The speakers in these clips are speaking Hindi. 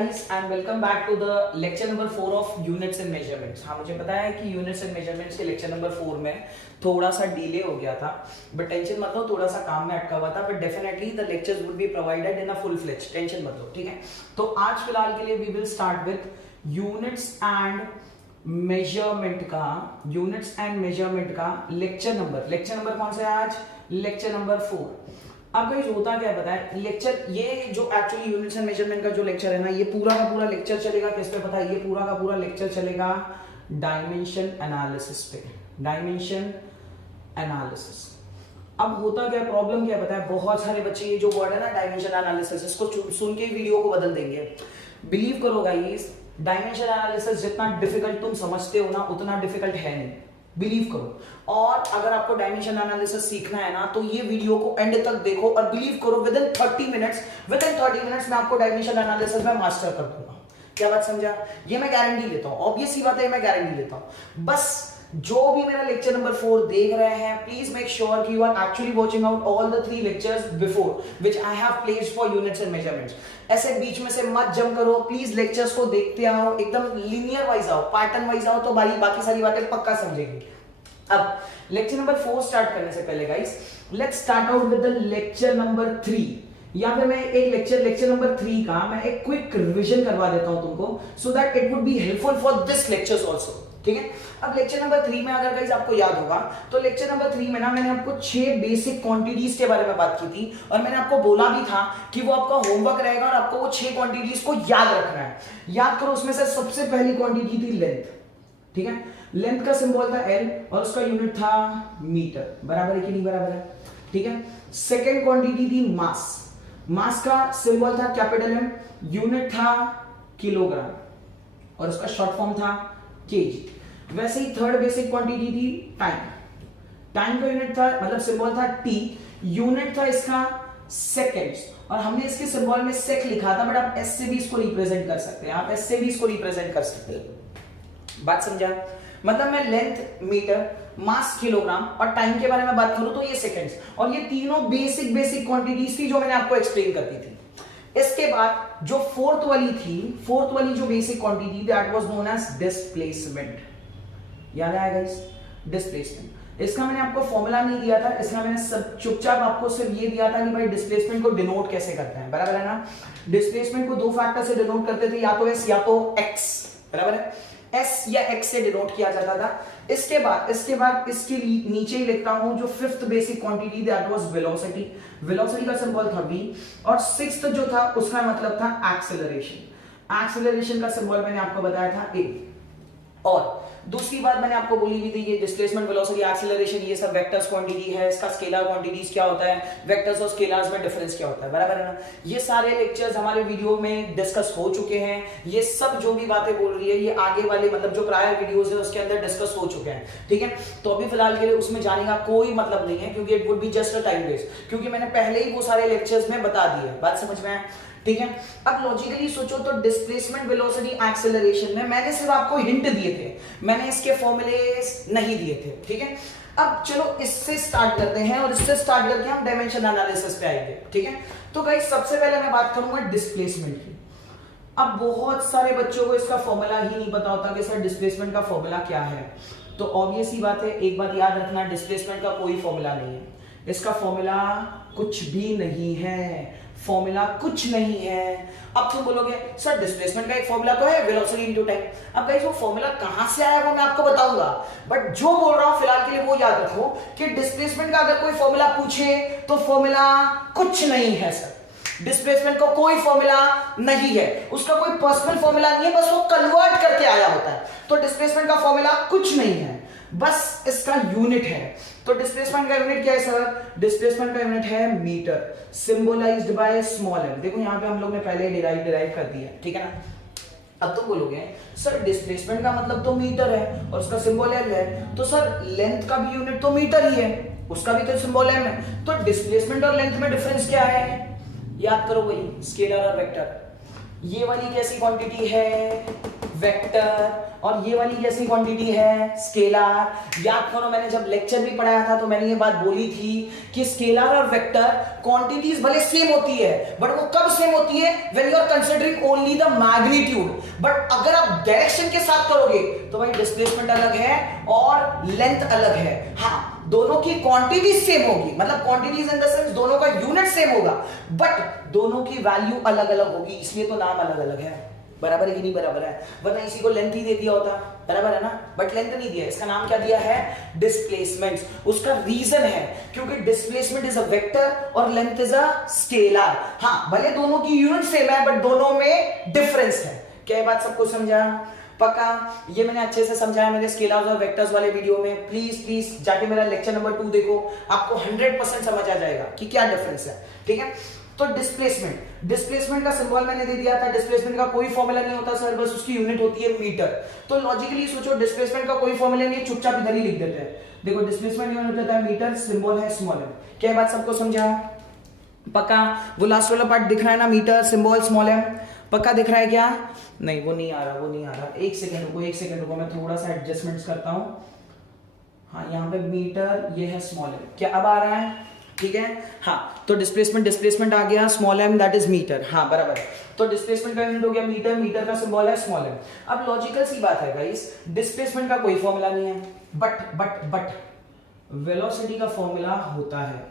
guys and welcome back to the lecture number 4 of units and measurements। हाँ मुझे पता है कि units and measurements के lecture number 4 में थोड़ा सा डिले हो गया था, but टेंशन मत लो, थोड़ा सा काम में अटका हुआ था, but definitely the lectures would be provided in a full fledged, tension मत लो, ठीक है। तो आज फिलहाल के लिए we will start with units and measurement का lecture number कौन सा है आज? lecture number 4। अब गाइस होता क्या है पता है, लेक्चर ये जो एक्चुअली यूनिट्स एंड मेजरमेंट का जो लेक्चर है ना, ये पूरा का पूरा लेक्चर चलेगा किस पे पता है? ये पूरा का पूरा लेक्चर चलेगा डायमेंशन एनालिसिस पे, डायमेंशन एनालिसिस। अब होता क्या, प्रॉब्लम क्या पता है, बहुत सारे बच्चे ये जो वर्ड है ना डायमेंशन एनालिसिस, इसको सुन के वीडियो को बदल देंगे। बिलीव करो गाइस, डायमेंशन एनालिसिस जितना डिफिकल्ट तुम समझते हो ना, उतना डिफिकल्ट है नहीं, बिलीव करो। और अगर आपको डायमेंशन एनालिसिस सीखना है ना, तो ये वीडियो को एंड तक देखो और बिलीव करो विद इन 30 मिनट्स मैं आपको डायमेंशन एनालिसिस में मास्टर कर दूंगा। क्या बात समझा? ये मैं गारंटी लेता हूं, ऑब्वियस सी बात है, मैं गारंटी लेता हूं। बस जो भी मेरा लेक्चर नंबर 4 देख रहे हैं, प्लीज मेक श्योर कि you are actually watching out all the 3 lectures before which I have placed for units and measurements. ऐसे बीच में से मत जंप करो, प्लीज लेक्चर्स को देखते आओ, एकदम लीनियर वाइज आओ, पैटर्न वाइज आओ, तो बाकी सारी बातें पक्का समझेगी। अब लेक्चर नंबर 4 स्टार्ट करने से पहले guys, let's start out with the lecture number 3। या फिर मैं एक लेक्चर नंबर 3 का मैं एक क्विक रिवीजन करवा देता हूं तुमको, so that it would be helpful for this lectures also, ठीक है। अब लेक्चर नंबर 3 में अगर गाइस आपको याद होगा, तो लेक्चर नंबर 3 में ना मैंने आपको 6 बेसिक क्वांटिटीज के बारे में बात की थी, और मैंने आपको बोला भी था कि वो आपका होमवर्क रहेगा और आपको वो 6 क्वांटिटीज को याद रखना है। याद करो, उसमें से सबसे पहली क्वांटिटी थी लेंथ, ठीक है। लेंथ का सिंबल था L और उसका यूनिट था मीटर, बराबर है कि नहीं बराबर है, ठीक है। सेकेंड क्वांटिटी थी मास, मास का सिंबल था कैपिटल M, यूनिट था किलोग्राम और उसका शॉर्ट फॉर्म था केजी। वैसे ही थर्ड बेसिक क्वांटिटी थी टाइम, टाइम का यूनिट था, मतलब सिंबल था T, यूनिट था इसका सेकेंड्स, और हमने इसके सिंबल में सेक लिखा था, बट आप S से भी इसको रिप्रेजेंट कर सकते हैं, आप S से भी इसको रिप्रेजेंट कर सकते हैं। बात समझा? मतलब मैं लेंथ मीटर, मास किलोग्राम और टाइम के बारे में बात करूं तो ये सेकंड्स, और ये तीनों बेसिक क्वांटिटीज थी जो मैंने आपको एक्सप्लेन कर दी थी। इसके बाद जो फोर्थ वाली जो basic quantity that was known as displacement. याद आया गाइस? डिस्प्लेसमेंट। इसका मैंने आपको फॉर्मूला नहीं दिया था, इसका मैंने सब चुपचाप आपको सिर्फ ये दिया था कि भाई डिस्प्लेसमेंट को डिनोट कैसे करते हैं, बराबर है ना। डिस्प्लेसमेंट को 2 फैक्टर से डिनोट करते थे, या तो S या तो X, बराबर है। S या X से डिनोट किया जाता था। इसके बाद इसके नीचे ही लिखता हूं जो 5th basic quantity that was velocity, velocity का सिंबल था V, और 6th जो था उसका मतलब था एक्सेलरेशन, एक्सेलरेशन का सिंबल मैंने आपको बताया था A। और दूसरी बात मैंने आपको बोली भी थी, ये डिस्प्लेसमेंट, वेलोसिटी, एक्सेलरेशन, ये सब वेक्टर्स क्वांटिटी है, इसका स्केलर क्वांटिटीज क्या होता है, वेक्टर्स और स्केलर्स में डिफरेंस क्या होता है, बराबर है ना। ये सारे लेक्चर्स हमारे वीडियो में डिस्कस हो चुके हैं, ये सब जो भी बातें बोल रही है ये आगे वाले मतलब जो प्रायर वीडियोस है उसके अंदर डिस्कस हो चुके हैं, ठीक है। तो अभी फिलहाल के लिए उसमें जाने का कोई मतलब नहीं है, क्योंकि it would be just a time waste, क्योंकि मैंने पहले ही वो सारे लेक्चर्स में बता दिए। बात समझ में आए, ठीक है। अब लॉजिकली सोचो तो डिस्प्लेसमेंट, वेलोसिटी, एक्सेलरेशन में मैंने सिर्फ आपको हिंट दिए थे, मैंने इसके फॉर्मूलेस नहीं दिए थे, ठीक है। अब चलो इससे स्टार्ट करते हैं, और इससे स्टार्ट करके हम डायमेंशन एनालिसिस पे आएंगे, ठीक है। तो गाइस सबसे पहले मैं बात करूंगा डिस्प्लेसमेंट की। अब बहुत सारे बच्चों को इसका फॉर्मूला ही नहीं पता होता कि सर डिस्प्लेसमेंट का फॉर्मूला क्या है। तो ऑब्वियस ही बात है, एक बात याद रखना, डिस्प्लेसमेंट का कोई फॉर्मूला नहीं है, इसका फॉर्मूला कुछ भी नहीं है, फॉर्मूला कुछ नहीं है। अब तुम बोलोगे सर डिस्प्लेसमेंट का एक फॉर्मूला तो है, वेलोसिटी इनटू टाइम। अब गाइस वो फॉर्मूला कहां से आया वो मैं आपको बताऊंगा, बट जो बोल रहा हूं फिलहाल के लिए वो याद रखो कि डिस्प्लेसमेंट का अगर कोई फॉर्मूला पूछे तो फॉर्मूला कुछ नहीं है सर। डिस्प्लेसमेंट का कोई फॉर्मूला नहीं है, उसका कोई पर्सनल फॉर्मूला नहीं है, बस वो कन्वर्ट करके आया होता है। तो डिस्प्लेसमेंट का फॉर्मूला कुछ नहीं है, बस इसका यूनिट है। तो डिस्प्लेसमेंट का यूनिट क्या है सर? डिस्प्लेसमेंट का यूनिट है metre, symbolised by small m। देखो यहां पे हम लोग ने पहले डिराइव कर दिया, ठीक है ना। अब तुम बोलोगे सर डिस्प्लेसमेंट का मतलब तो मीटर है और उसका सिंबल m है, तो सर लेंथ का भी यूनिट तो मीटर ही है, उसका भी तो सिंबल m है, तो डिस्प्लेसमेंट और लेंथ में डिफरेंस क्या है? याद करो, वही स्केलर और वेक्टर। ये वाली कैसी क्वांटिटी है? वेक्टर, और ये वाली कैसी क्वांटिटी है, स्केलर। याद करो मैंने जब लेक्चर भी पढ़ाया था तो मैंने ये बात बोली थी कि स्केलर और वेक्टर क्वांटिटीज भले सेम होती है, बट वो कब सेम होती है, when you are considering only the magnitude. But अगर आप डायरेक्शन के साथ करोगे तो भाई डिस्प्लेसमेंट अलग है और लेंथ अलग है। हाँ, दोनों की क्वांटिटी सेम होगी, मतलब क्वांटिटीज इन द सेंस दोनों का यूनिट सेम होगा, बट दोनों की वैल्यू अलग अलग होगी, इसलिए तो नाम अलग अलग है। बराबर है कि नहीं बराबर है, वरना इसी को लेंथ ही दे दिया होता, बराबर है ना, बट लेंथ नहीं दिया, इसका नाम क्या दिया है, डिस्प्लेसमेंट। उसका रीजन है क्योंकि डिस्प्लेसमेंट इज अ वेक्टर और लेंथ इज अ स्केलर। हाँ, भले दोनों की यूनिट सेम है बट दोनों में डिफरेंस है। क्या बात सबको समझा, पक्का? ये मैंने अच्छे से समझाया मेरे स्केलर्स और वेक्टर्स वाले वीडियो में। प्लीज जाके मेरा लेक्चर नंबर 2 देखो, आपको 100% समझ आ जाएगा कि क्या डिफरेंस है, ठीक है। तो डिस्प्लेसमेंट का सिंबल मैंने दे दिया था। डिस्प्लेसमेंट का कोई फॉर्मूला नहीं होता सर, बस उसकी यूनिट होती है मीटर। तो लॉजिकली सोचो, डिस्प्लेसमेंट का कोई फॉर्मूला नहीं है, चुपचाप इधर ही लिख देते हैं। देखो डिस्प्लेसमेंट यूनिट होता है मीटर, सिंबल है स्मॉल m। क्या बात सबको समझा, पक्का? वो लास्ट वाला पार्ट दिख रहा है ना, मीटर सिंबल स्मॉल m, पक्का दिख रहा है क्या? नहीं, वो नहीं आ रहा। एक सेकंड रुको, मैं थोड़ा सा एडजस्टमेंट्स करता हूं। हाँ, यहाँ पे मीटर, ये है स्मॉल m। क्या अब आ रहा है? ठीक है। हाँ, तो डिस्प्लेसमेंट आ गया, small m that is metre. हाँ, बराबर। तो डिस्प्लेसमेंट का यूनिट हो गया मीटर, मीटर का सिंबल है स्मॉल m। अब लॉजिकल सी बात है गाइस, डिस्प्लेसमेंट का कोई फॉर्मूला नहीं है, बट वेलोसिटी का फॉर्मूला होता है,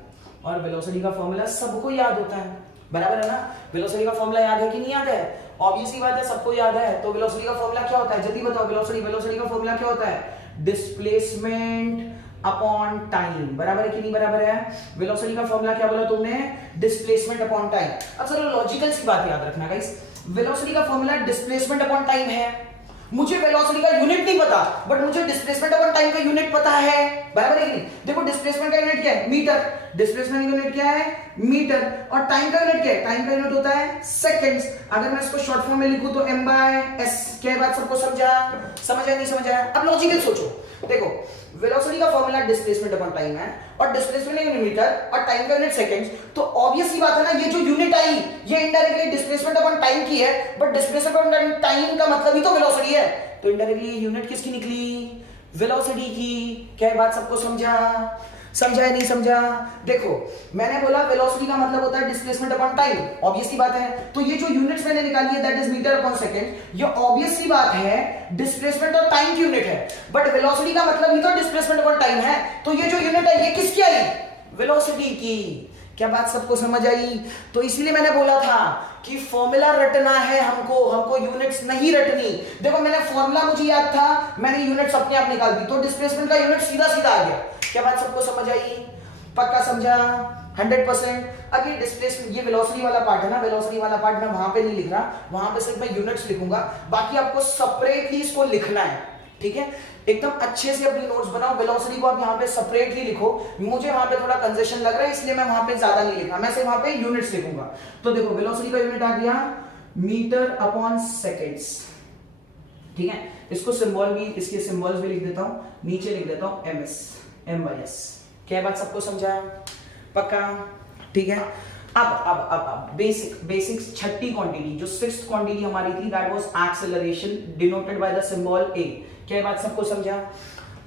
और वेलोसिटी का फॉर्मूला सबको याद होता है, बराबर है ना। वेलोसिटी का फॉर्मूला याद है कि नहीं याद है? ऑब्वियस सी बात है, सबको याद है। तो वेलोसिटी का फॉर्मूला क्या होता है, जल्दी बताओ। वेलोसिटी का फॉर्मूला क्या होता है, डिस्प्लेसमेंट अपॉन टाइम, बराबर है कि नहीं बराबर है? वेलोसिटी का फॉर्मूला क्या बोला तुमने, डिस्प्लेसमेंट अपॉन टाइम। अब चलो लॉजिकल सी बात याद रखना गाइस, वेलोसिटी का फॉर्मूला डिस्प्लेसमेंट अपॉन टाइम है। मुझे वेलोसिटी का यूनिट नहीं पता, बट मुझे डिस्प्लेसमेंट अपॉन टाइम का यूनिट पता है, बराबर है कि नहीं? देखो डिस्प्लेसमेंट का यूनिट क्या है, मीटर। डिस्प्लेसमेंट का यूनिट क्या है, मीटर। और टाइम का यूनिट क्या है, टाइम का यूनिट होता है सेकंड्स। अगर मैं इसको शॉर्ट फॉर्म में लिखूं तो m/s। क्या बात सबको समझा नहीं समझा? अब लॉजिकल सोचो, देखो वेलोसिटी का फॉर्मूला डिस्प्लेसमेंट अपॉन टाइम है, और डिस्प्लेसमेंट यूनिट मीटर और टाइम का यूनिट सेकंड्स। तो ऑब्वियस सी बात है ना, ये जो यूनिट आई ये इनडायरेक्टली डिस्प्लेसमेंट अपॉन टाइम की है, बट डिस्प्लेसमेंट अपॉन टाइम का मतलब ही तो वेलोसिटी है, तो इनडायरेक्टली यूनिट किसकी निकली, वेलोसिटी की। क्या बात सबको समझा या नहीं समझा? देखो मैंने बोला वेलोसिटी का मतलब होता है डिस्प्लेसमेंट अपॉन टाइम, ऑब्वियस सी बात है। तो ये जो यूनिट्स मैंने निकाली है that is metre upon second, ये ऑब्वियस सी बात है डिस्प्लेसमेंट और टाइम की यूनिट है, बट वेलोसिटी का मतलब ही तो डिस्प्लेसमेंट अपॉन टाइम है। तो ये जो यूनिट है ये किसकी आई, वेलोसिटी की। क्या बात सबको समझ आई? तो इसीलिए मैंने बोला था कि फॉर्मूला रटना है हमको यूनिट्स नहीं रटनी। देखो मैंने फॉर्मूला मुझे याद था, मैंने यूनिट्स अपने आप निकाल दी, तो डिस्प्लेसमेंट का यूनिट सीधा आ गया। क्या बात सबको समझ आई, पक्का समझा 100%? अब ये डिस्प्लेसमेंट, ये वेलोसिटी वाला पार्ट है ना, वेलोसिटी वाला पार्ट मैं वहां पे नहीं लिख रहा, वहां पे सिर्फ मैं यूनिट्स लिखूंगा, बाकी आपको सेपरेटली इसको लिखना है, ठीक है। एकदम अच्छे से अपनी नोट्स बनाओ, वेलोसिटी को आप यहाँ पे सेपरेटली लिखो। मुझे वहां पे थोड़ा कंसेशन लग रहा है इसलिए मैं वहां पे ज्यादा नहीं लिखा, मैं सिर्फ वहां पे यूनिट्स लिखूंगा। तो देखो वेलोसिटी का यूनिट आ गया मीटर अपॉन सेकेंड्स, ठीक है। इसको सिंबल भी, इसके सिंबल्स भी लिख देता हूं, नीचे लिख देता हूं m/s। क्या बात सबको समझा, पक्का? ठीक है। अब बेसिक्स छठी क्वांटिटी, जो सिक्स्थ क्वांटिटी हमारी थी that was acceleration denoted by the symbol a। क्या बात सबको समझा?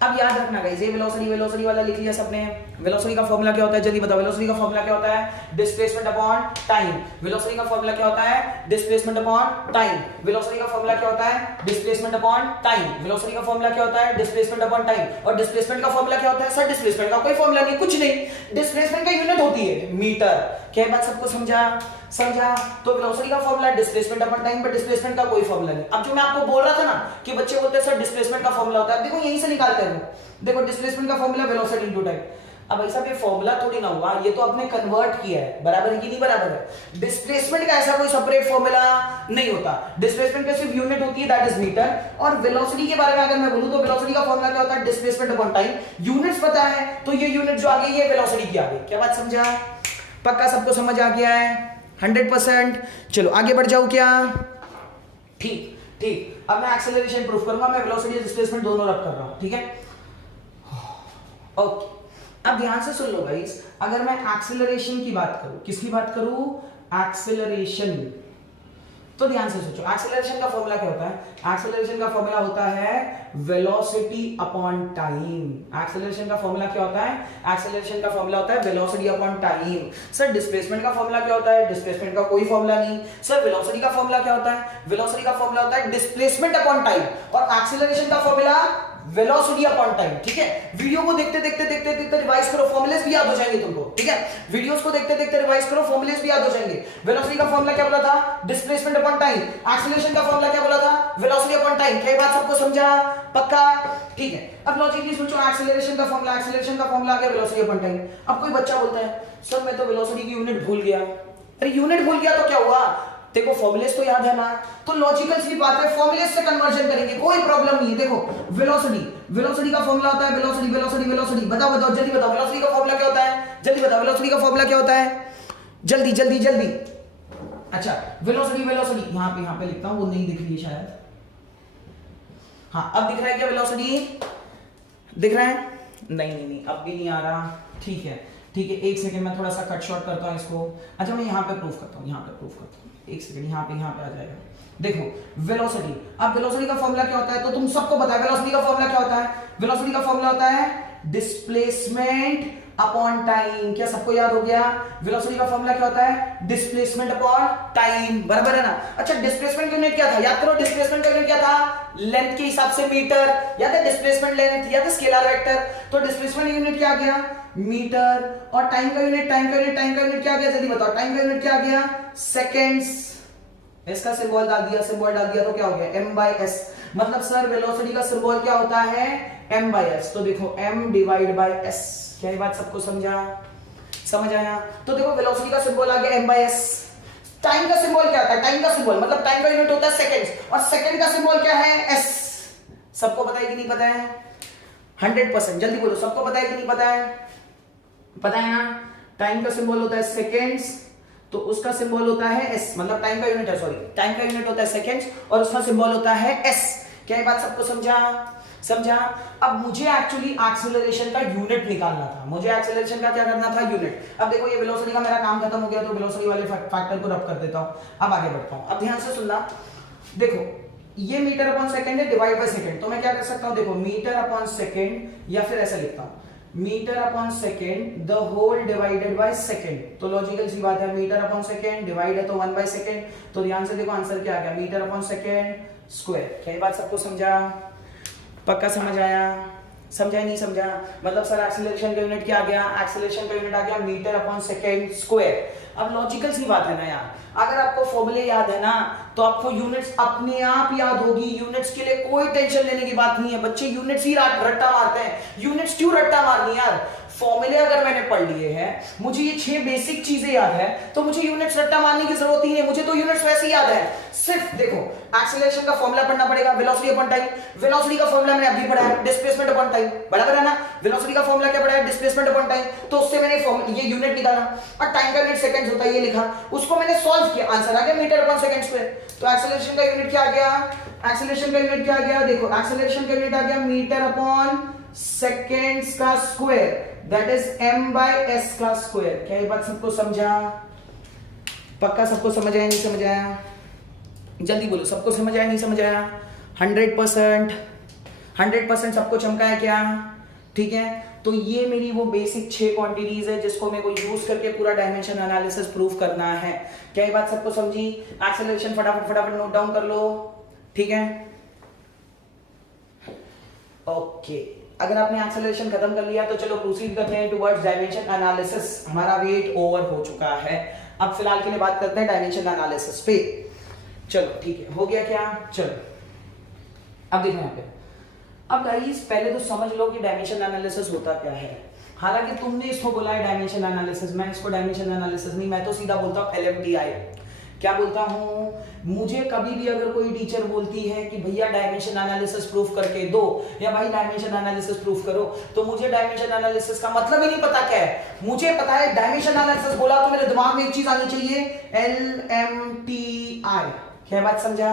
अब याद रखना गाइस, ये वेलोसिटी वाला लिख लिया सबने। वेलोसिटी का फॉर्मूला क्या होता है, जल्दी बताओ। वेलोसिटी का फॉर्मूला क्या होता है, डिस्प्लेसमेंट अपॉन टाइम। वेलोसिटी का फॉर्मूला क्या होता है, डिस्प्लेसमेंट अपॉन टाइम। वेलोसिटी का फॉर्मूला क्या होता है, डिस्प्लेसमेंट अपॉन टाइम। वेलोसिटी का फॉर्मूला क्या होता है, डिस्प्लेसमेंट अपॉन टाइम। और डिस्प्लेसमेंट का फॉर्मूला क्या होता है सर, डिस्प्लेसमेंट का कोई फॉर्मूला नहीं, कुछ नहीं, डिस्प्लेसमेंट का यूनिट होती है मीटर। क्या बात सबको समझा? तो वेलोसिटी का फॉर्मूला डिस्प्लेसमेंट अपॉन टाइम, पर डिस्प्लेसमेंट का कोई फॉर्मूला नहीं। अब जो मैं आपको बोल रहा था ना कि बच्चे बोलते हैं सर डिस्प्लेसमेंट का फॉर्मूला होता है, देखो यहीं से निकालते हैं। देखो डिस्प्लेसमेंट का फॉर्मूला वेलोसिटी इनटू टाइम। अब ऐसा भी फॉर्मूला थोड़ी ना हुआ, ये तो आपने कन्वर्ट किया है, बराबर है कि नहीं बराबर है? डिस्प्लेसमेंट का ऐसा कोई सेपरेट फॉर्मूला नहीं होता, डिस्प्लेसमेंट का सिर्फ यूनिट होती है दैट इज मीटर। और वेलोसिटी के बारे में अगर मैं बोलूं तो वेलोसिटी का फॉर्मूला क्या होता है, डिस्प्लेसमेंट अपॉन टाइम। यूनिट्स पता है तो ये यूनिट जो आ गई ये वेलोसिटी की आ गई। क्या बात समझा, पक्का सबको समझ आ गया है 100%? चलो आगे बढ़ जाओ क्या? ठीक। अब मैं एक्सेलरेशन प्रूफ करूंगा, मैं वेलोसिटी डिस्प्लेसमेंट दोनों रख कर रहा हूं, ठीक है। ओके, अब ध्यान से सुन लो गाइस, अगर मैं एक्सेलरेशन की बात करूं, किसकी बात करूं, एक्सेलरेशन, तो ध्यान से सोचो, एक्सेलरेशन का फॉर्मूला क्या होता है? एक्सेलरेशन का फॉर्मूला होता है वेलोसिटी अपॉन टाइम। एक्सेलरेशन का फॉर्मूला क्या होता है? एक्सेलरेशन का फॉर्मूला होता है velocity upon time. Sir displacement का फॉर्मूला क्या होता है? डिस्प्लेसमेंट का कोई फॉर्मूला नहीं। सर वेलोसिटी का फॉर्मूला क्या होता है? वेलोसिटी का फॉर्मूला होता है डिस्प्लेसमेंट अपॉन टाइम, और एक्सेलरेशन का फॉर्मूला वेलोसिटी अपॉन टाइम। ठीक है, वीडियो को देखते देखते रिवाइज करो, फॉर्मूलेस भी याद हो जाएंगे तुमको। ठीक है, वीडियोस को देखते देखते रिवाइज करो, फॉर्मूलेस भी याद हो जाएंगे। वेलोसिटी का फॉर्मूला क्या बोला था? Displacement upon time. एक्सेलरेशन का फॉर्मूला क्या बोला था? Velocity upon time. क्या बात सबको समझा? पक्का? ठीक है, अब लॉजिकली सोचो, एक्सेलरेशन का फॉर्मूला आ गया वेलोसिटी अपॉन टाइम। अब कोई बच्चा बोलता है सर मैं तो वेलोसिटी की यूनिट भूल गया। अरे यूनिट भूल गया तो क्या हुआ? देखो फॉर्मूलेस तो याद है ना, तो लॉजिकल सी बात है, फॉर्मूलेस से कन्वर्जन करेंगे, कोई प्रॉब्लम नहीं है। देखो वेलोसिटी का फॉर्मूला होता है वेलोसिटी। बताओ जल्दी बताओ, वेलोसिटी का फॉर्मूला क्या होता है? जल्दी बताओ, वेलोसिटी का फॉर्मूला क्या होता है? जल्दी। अच्छा, वेलोसिटी यहां पे लिखता हूं, वो नहीं दिख रही है शायद। हाँ, अब दिख रहा है क्या वेलोसिटी? दिख रहा है? नहीं, अब भी नहीं आ रहा। ठीक है, एक सेकंड, मैं थोड़ा सा कट शॉर्ट करता हूं इसको। अच्छा, मैं यहाँ पे प्रूफ करता हूँ, एक सेकंड, यहाँ पे आ जाएगा। देखो वेलोसिटी, अब वेलोसिटी का फॉर्मूला क्या होता है? तो तुम सबको पता है वेलोसिटी का फॉर्मूला क्या होता है? वेलोसिटी का फॉर्मूला होता है डिस्प्लेसमेंट अपॉन टाइम। क्या सबको याद हो गया? वेलोसिटी का फॉर्मूला क्या होता है? डिस्प्लेसमेंट अपॉन टाइम, बराबर है ना? अच्छा, डिस्प्लेसमेंट की यूनिट क्या था? याद करो, डिस्प्लेसमेंट का यूनिट क्या था? लेंथ के हिसाब से मीटर, याद है? डिस्प्लेसमेंट लेंथ या तो स्केलर वेक्टर, तो डिस्प्लेसमेंट यूनिट क्या आ गया? मीटर। और टाइम का यूनिट क्या आ गया? जल्दी बताओ, टाइम का यूनिट क्या आ गया? सेकेंड्स। इसका सिंबल डाल दिया तो क्या हो गया? m/s। मतलब सर वेलोसिटी का सिंबल क्या होता है? m/s। तो देखो m डिवाइड बाय s। क्या ये बात सबको समझ आया? तो देखो वेलोसिटी का सिंबल आ गया m/s। टाइम का सिंबल क्या होता है? टाइम का सिंबल मतलब टाइम का यूनिट होता है सेकंड्स, और सेकंड का सिंबल क्या है? s। सबको पता है कि नहीं पता है? 100%। जल्दी बोलो, सबको पता है कि नहीं पता है? पता है ना? टाइम का सिंबल होता है सेकंड्स, तो उसका सिंबल होता है s, मतलब टाइम का यूनिट होता है सेकंड्स, और उसका सिंबल होता है s। क्या ये बात सबको समझा? अब मुझे एक्चुअली एक्सेलरेशन का यूनिट निकालना था, एक्सेलरेशन का क्या करना था? यूनिट। अब देखो ये वेलोसिटी का मेरा काम खत्म हो गया, तो वेलोसिटी वाले फैक्टर को रब कर देता हूं। अब आगे बढ़ता हूं, अब ध्यान से सुनना। देखो ये मीटर अपॉन सेकंड है, डिवाइड बाय सेकंड, तो मैं क्या कर सकता हूं? देखो मीटर अपॉन सेकंड, या फिर ऐसा लिखता हूं metre upon second the whole divided by second. तो लॉजिकल सी बात है, मीटर अपॉन सेकेंड, डिवाइड है तो 1/सेकेंड। तो ध्यान से देखो आंसर क्या आ गया? Metre upon second square. क्या ये बात सबको समझा? पक्का समझ आया? समझा नहीं समझा? मतलब सर एक्सेलरेशन का यूनिट क्या आ गया? एक्सेलरेशन का यूनिट आ गया मीटर अपॉन सेकेंड स्क्वायर। अब लॉजिकल सी बात है ना यार, अगर आपको फॉर्मूले याद है ना, तो आपको यूनिट्स अपने आप याद होगी। यूनिट्स के लिए कोई टेंशन लेने की बात नहीं है। बच्चे यूनिट्स ही रट्टा मारते हैं। यूनिट्स क्यों रट्टा मारनी यार? फॉर्मूले अगर मैंने पढ़ लिए हैं, मुझे ये 6 बेसिक चीजें याद है, तो मुझे यूनिट्स रट्टा मारने की जरूरत ही नहीं। मुझे तो यूनिट्स वैसे ही याद है। सिर्फ देखो एक्सेलरेशन का फॉर्मूला पढ़ना पड़ेगा, वेलोसिटी अपॉन टाइम। वेलोसिटी का फॉर्मूला मैंने अभी पढ़ा है, डिस्प्लेसमेंट अपॉन टाइम, बराबर है ना? वेलोसिटी का फॉर्मूला क्या पढ़ा है? Displacement upon time. तो उससे मैंने ये यूनिट निकाला, और टाइम का यूनिट सेकंड्स होता है, ये लिखा, उसको मैंने सॉल्व किया, आंसर आ गया मीटर अपॉन सेकंड स्क्वायर। तो एक्सेलरेशन का यूनिट क्या आ गया? देखो एक्सेलरेशन का यूनिट आ गया मीटर अपॉन सेकंड्स का स्क्वायर, दैट इज m/s का स्क्वायर। क्या ये बात सबको समझा? पक्का सबको समझ आया? नहीं समझ आया? जल्दी बोलो, सबको समझ आया नहीं समझ आया? 100% सबको चमका है क्या? ठीक है, तो ये मेरी वो बेसिक 6 क्वांटिटीज है जिसको मेरे को यूज करके पूरा डायमेंशन एनालिसिस प्रूव करना है। क्या ये बात सबको समझी? एक्सेलरेशन फटाफट नोट डाउन कर लो। ठीक है, ओके। अगर आपने एक्सेलरेशन खत्म कर लिया तो चलो प्रोसीड करते हैं टुवर्ड्स डायमेंशन एनालिसिस। हमारा वेट ओवर हो चुका है, अब फिलहाल के लिए बात करते हैं डायमेंशन एनालिसिस पे। चलो ठीक है, हो गया क्या? चलो अब देखो यहाँ पे। अब गाइस पहले तो समझ लो कि डायमेंशन एनालिसिस होता क्या है। हालांकि तुमने इसको बोला है डायमेंशन एनालिसिस, मैं इसको डायमेंशन एनालिसिस नहीं, मैं तो सीधा बोलता हूँ LMTI। क्या बोलता हूँ? मुझे कभी भी अगर कोई टीचर बोलती है कि भैया डायमेंशन एनालिसिस प्रूफ करके दो, या भाई डायमेंशन एनालिसिस प्रूफ करो, तो मुझे डायमेंशन एनालिसिस का मतलब ही नहीं पता क्या है। मुझे पता है डायमेंशन एनालिसिस बोला तो मेरे दिमाग में एक चीज आनी चाहिए, LMTI। क्या बात समझा?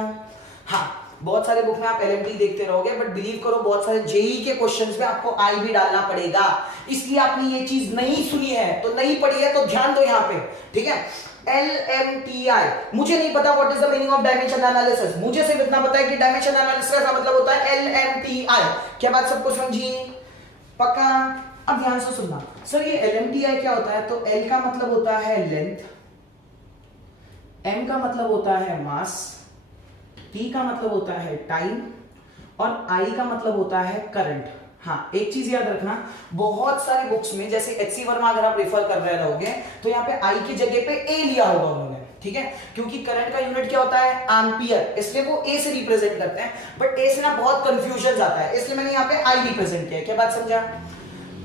हाँ, बहुत सारे बुक में आप LMT देखते रहोगे, बट बिलीव करो बहुत सारे जेई के क्वेश्चंस में आपको आई भी डालना पड़ेगा। इसलिए आपने ये चीज नहीं सुनी है, तो नहीं पढ़ी है तो ध्यान दो यहाँ पे। ठीक है, LMTI। मुझे नहीं पता what is the meaning of dimension analysis, मुझे सिर्फ इतना पता है कि डायमेंशन एनालिसिस का मतलब होता है LMTI। क्या बात सबको समझी? पक्का? अब ध्यान से सुनना सर, ये LMTI क्या होता है? तो L का मतलब होता है लेंथ, M का मतलब होता है मास, T का मतलब होता है टाइम और I का मतलब होता है करंट। हाँ, एक चीज याद रखना, बहुत सारी बुक्स में जैसे HC वर्मा अगर आप रेफर कर रहे रहोगे तो यहाँ पे I की जगह पे A लिया होगा उन्होंने, ठीक है, क्योंकि करंट का यूनिट क्या होता है? एम्पियर, इसलिए वो A से रिप्रेजेंट करते हैं, बट A से ना बहुत कंफ्यूजन आता है, इसलिए मैंने यहाँ पे I रिप्रेजेंट किया है। क्या बात समझा?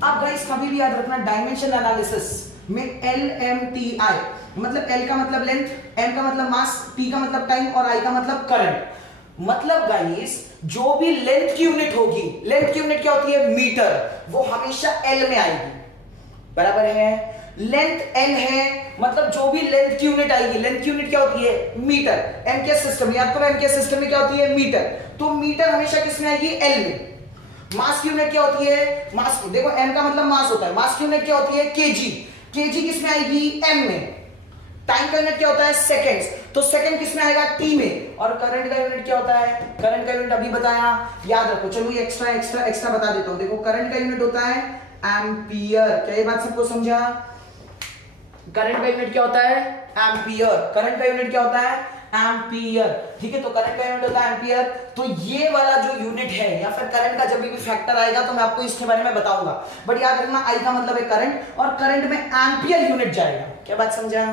अब गाइस कभी भी याद रखना, डायमेंशन एनालिसिस में LMTI मतलब L का मतलब लेंथ, M का मतलब मास, T का मतलब टाइम और I का मतलब करंट। मतलब गाइस जो भी लेंथ की यूनिट होगी, लेंथ की यूनिट क्या होती है? मीटर, वो हमेशा L में आएगी, बराबर है। लेंथ L है, मतलब जो भी लेंथ की यूनिट आएगी, लेंथ की यूनिट क्या होती है? मीटर। एमकेएस सिस्टम याद करो, एमकेएस सिस्टम में क्या होती है? मीटर। तो मीटर हमेशा किसमें आएगी? L में। मास की यूनिट क्या होती है? मास, देखो M का मतलब मास होता है, मास की यूनिट क्या होती है? केजी। केजी किसमें आएगी? M में। टाइम का यूनिट क्या होता है? सेकंड्स, तो सेकंड किसमें आएगा? T में। और करंट का यूनिट क्या होता है? करंट का यूनिट अभी बताया, याद रखो। चलो ये एक्स्ट्रा एक्स्ट्रा एक्स्ट्रा बता देता हूं। देखो करंट का यूनिट होता है एम्पियर। क्या ये बात सबको समझा? करंट का यूनिट क्या होता है? एम्पियर। करंट का यूनिट क्या होता है? एम्पियर, ठीक है। तो करंट का यूनिट होता है एम्पियर। तो ये वाला जो यूनिट है या फिर करंट का जब भी फैक्टर आएगा तो मैं आपको इसके बारे में बताऊंगा, बट याद रखना आई का मतलब है करंट और करंट में एम्पियर यूनिट जाएगा। क्या बात समझा?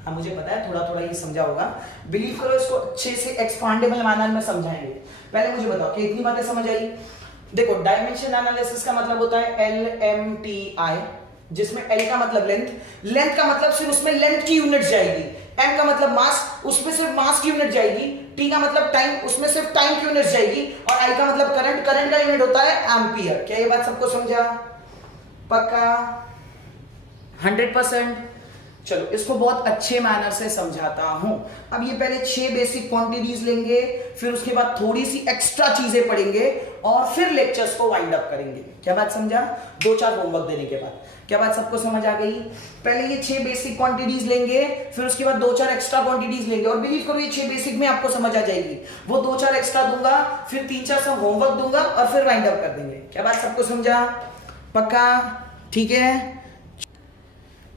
हाँ, मुझे पता है थोड़ा थोड़ा ये समझा होगा, बिलीव करो इसको अच्छे से एक्सपांडेबल मैनर में समझाएंगे। पहले मुझे बताओ कि इतनी बातें समझ आई? देखो डायमेंशन एनालिसिस का मतलब होता है LMTI, जिसमें L का मतलब लेंथ, लेंथ का मतलब सिर्फ उसमें लेंथ की यूनिट जाएगी, M का मतलब मास, उसमें सिर्फ मास की यूनिट जाएगी, T का मतलब टाइम, उसमें सिर्फ टाइम की यूनिट जाएगी, और I का मतलब करंट, करंट का यूनिट होता है एम्पियर। क्या ये बात सबको समझा? पक्का? 100%? चलो इसको बहुत अच्छे मैनर से समझाता हूं। अब ये पहले 6 बेसिक क्वांटिटीज लेंगे, फिर उसके बाद थोड़ी सी एक्स्ट्रा चीजें पढ़ेंगे और फिर लेक्चर्स को वाइंड अप करेंगे। क्या बात समझा? 2-4 होमवर्क देने के बाद। क्या बात सबको समझ आ गई? पहले ये 6 बेसिक क्वांटिटीज लेंगे, फिर उसके बाद 2-4 एक्स्ट्रा क्वांटिटीज लेंगे, और बिलीव करो ये 6 बेसिक में आपको समझ आ जाएगी। वो 2-4 एक्स्ट्रा दूंगा, फिर 3-4 सब होमवर्क दूंगा और फिर वाइंड अप कर देंगे। क्या बात सबको समझा? पक्का? ठीक है,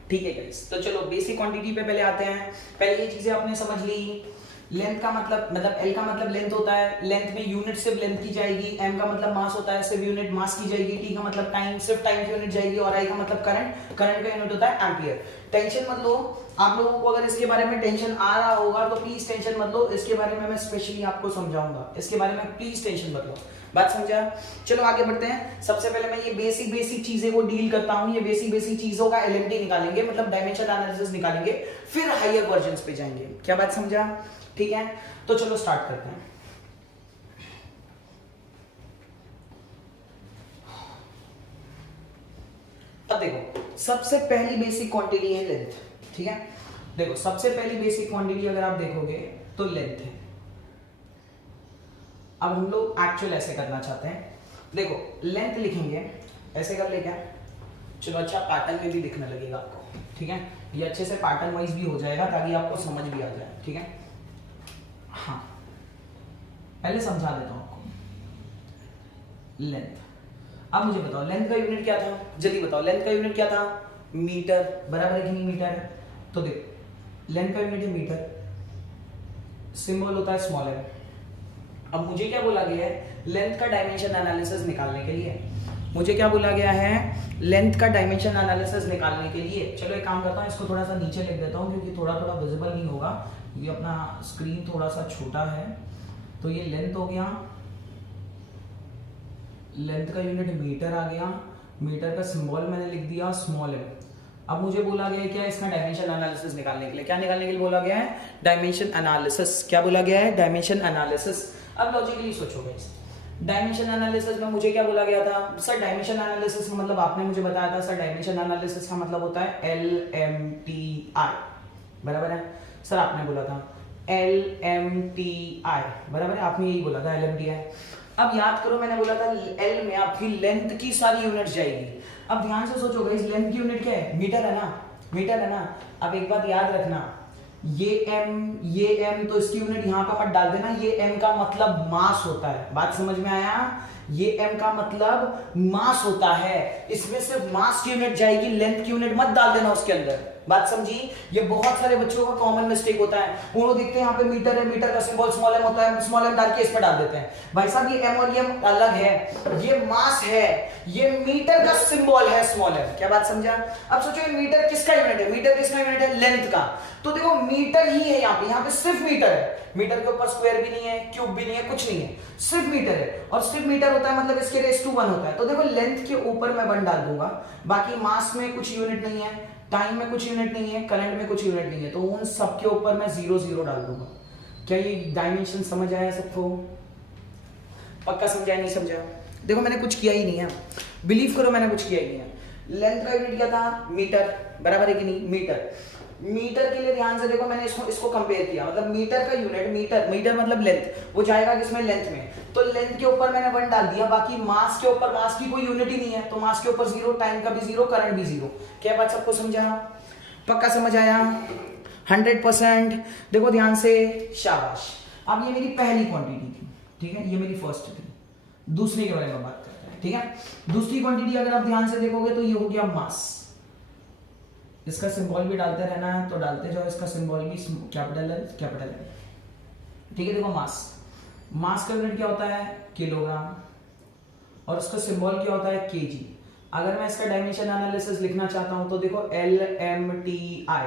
ठीक है गाइस। तो चलो बेसिक क्वांटिटी पे पहले आते हैं। पहले ये चीजें आपने समझ ली। लेंथ का मतलब L का मतलब लेंथ होता है, लेंथ में यूनिट सिर्फ लेंथ की जाएगी। M का मतलब मास होता है, सिर्फ यूनिट मास की जाएगी। T का मतलब टाइम, सिर्फ टाइम की यूनिट जाएगी। और I का मतलब करंट, करंट का यूनिट होता है एम्पियर। टेंशन मत लो, आप लोगों को अगर इसके बारे में टेंशन आ रहा होगा तो प्लीज टेंशन मत लो, इसके बारे में मैं स्पेशली आपको समझाऊंगा, इसके बारे में प्लीज टेंशन मत लो। बात समझा? चलो आगे बढ़ते हैं। सबसे पहले मैं ये बेसिक बेसिक चीजें को डील करता हूं, ये बेसिक बेसिक चीजों का LMT निकालेंगे, मतलब डायमेंशन एनालिसिस निकालेंगे, फिर हायर वर्जन्स पे जाएंगे। क्या बात समझा? ठीक है, तो चलो स्टार्ट करते हैं। अब देखो सबसे पहली बेसिक क्वांटिटी है लेंथ, ठीक है। देखो सबसे पहली बेसिक क्वांटिटी अगर आप देखोगे तो लेंथ है। अब हम लोग एक्चुअल ऐसे करना चाहते हैं। देखो लेंथ लिखेंगे, ऐसे कर ले क्या? चलो अच्छा पैटर्न में भी लिखने लगेगा आपको, ठीक है। ये अच्छे से पैटर्न वाइज भी हो जाएगा ताकि आपको समझ भी आ जाए, ठीक है। हाँ पहले समझा देता हूं आपको लेंथ। अब मुझे बताओ लेंथ का यूनिट क्या था? जल्दी बताओ, लेंथ का यूनिट क्या था? मीटर, बराबर है कि नहीं? मीटर है। तो देखो लेंथ का यूनिट है मीटर, सिंबल होता है स्मॉल m। अब मुझे क्या बोला गया है? लेंथ का डायमेंशन एनालिसिस निकालने के लिए मुझे क्या बोला गया है? लेंथ का डायमेंशन एनालिसिस निकालने के लिए। चलो एक काम करता हूँ, इसको थोड़ा सा नीचे लिख देता हूँ क्योंकि थोड़ा थोड़ा विजिबल नहीं होगा, ये अपना स्क्रीन थोड़ा सा छोटा है। तो ये लेंथ हो गया, लेंथ का यूनिट मीटर आ गया, मीटर का सिंबल मैंने लिख दिया स्मॉल m। अब मुझे बोला गया है क्या? इसका डायमेंशन एनालिसिस निकालने के लिए। क्या निकालने के लिए बोला गया है? Dimension analysis. क्या बोला गया है? Dimension analysis. अब लॉजिकली सोचोगे, डायमेंशन एनालिसिस में मुझे क्या बोला गया था? सर डायमेंशन एनालिसिस का मतलब आपने मुझे बताया था सर, डायमेंशन एनालिसिस का मतलब होता है LMTI, बराबर है। सर आपने बोला था LMTI, बराबर है, आपने यही बोला था LMTI। अब याद करो मैंने बोला था L में आपकी लेंथ की सारी यूनिट जाएगी। अब ध्यान से सोचोगे, इस लेंथ की यूनिट क्या है? मीटर है ना। मीटर है ना। अब एक बात याद रखना, ये m तो इसकी यूनिट यहां पर मत डाल देना, ये m का मतलब मास होता है। बात समझ में आया? ये m का मतलब मास होता है, इसमें सिर्फ मास की यूनिट जाएगी, लेंथ की यूनिट मत डाल देना उसके अंदर। बात समझी? ये बहुत सारे बच्चों का कॉमन मिस्टेक होता है। वो लोग देखते हैं यहाँ पे मीटर है, मीटर का सिंबल स्मॉल m होता है, स्मॉल m डाल के इसमें डाल देते हैं। भाई साहब ये m और ये m अलग है, ये मास है, ये मीटर का सिंबल है स्मॉल m। क्या बात समझा? अब सोचो मीटर किसका यूनिट है? मीटर किसका यूनिट है? लेंथ का। तो देखो मीटर ही है यहाँ पे सिर्फ मीटर है। मीटर के ऊपर स्क्वायर भी नहीं है, क्यूब भी नहीं है, कुछ नहीं है, सिर्फ मीटर है। और सिर्फ मीटर होता है मतलब इसके रेज़ टू 1 होता है। तो देखो लेंथ के ऊपर मैं 1 डाल दूंगा, बाकी मास में कुछ यूनिट नहीं है, टाइम में कुछ यूनिट नहीं है, करंट में कुछ यूनिट नहीं है, तो उन सब के ऊपर मैं 0 0 डाल दूंगा। क्या ये डायमेंशन समझ आया सबको? पक्का समझा? नहीं समझा? देखो मैंने कुछ किया ही नहीं है, बिलीव करो मैंने कुछ किया ही नहीं है। लेंथ का यूनिट क्या था? मीटर, बराबर है कि नहीं? मीटर। मीटर के लिए ध्यान से देखो, मैंने इसको कंपेयर किया, मतलब मीटर का यूनिट, मीटर मतलब लेंथ, वो जाएगा किसमें? लेंथ में। तो लेंथ के ऊपर मैंने 1 डाल दिया, बाकी मास के ऊपर, मास की कोई यूनिट ही नहीं है, तो मास के ऊपर 0, टाइम का भी 0, करंट भी 0। क्या बात सबको समझा? पक्का समझ आया? 100%। देखो ध्यान से, शाबाश। अब ये मेरी पहली क्वांटिटी थी, ठीक है, ये मेरी फर्स्ट थी। दूसरी के बारे में बात करते हैं, ठीक है। दूसरी क्वांटिटी अगर आप ध्यान से देखोगे तो ये हो गया मास। इसका सिंबल भी डालते रहना है तो डालते जाओ, इसका सिंबल भी कैपिटल है, ठीक है। देखो मास का यूनिट क्या होता है? किलोग्राम, और उसका सिंबल क्या होता है? केजी। अगर मैं इसका डायमेंशन एनालिसिस लिखना चाहता हूं तो देखो LMTI।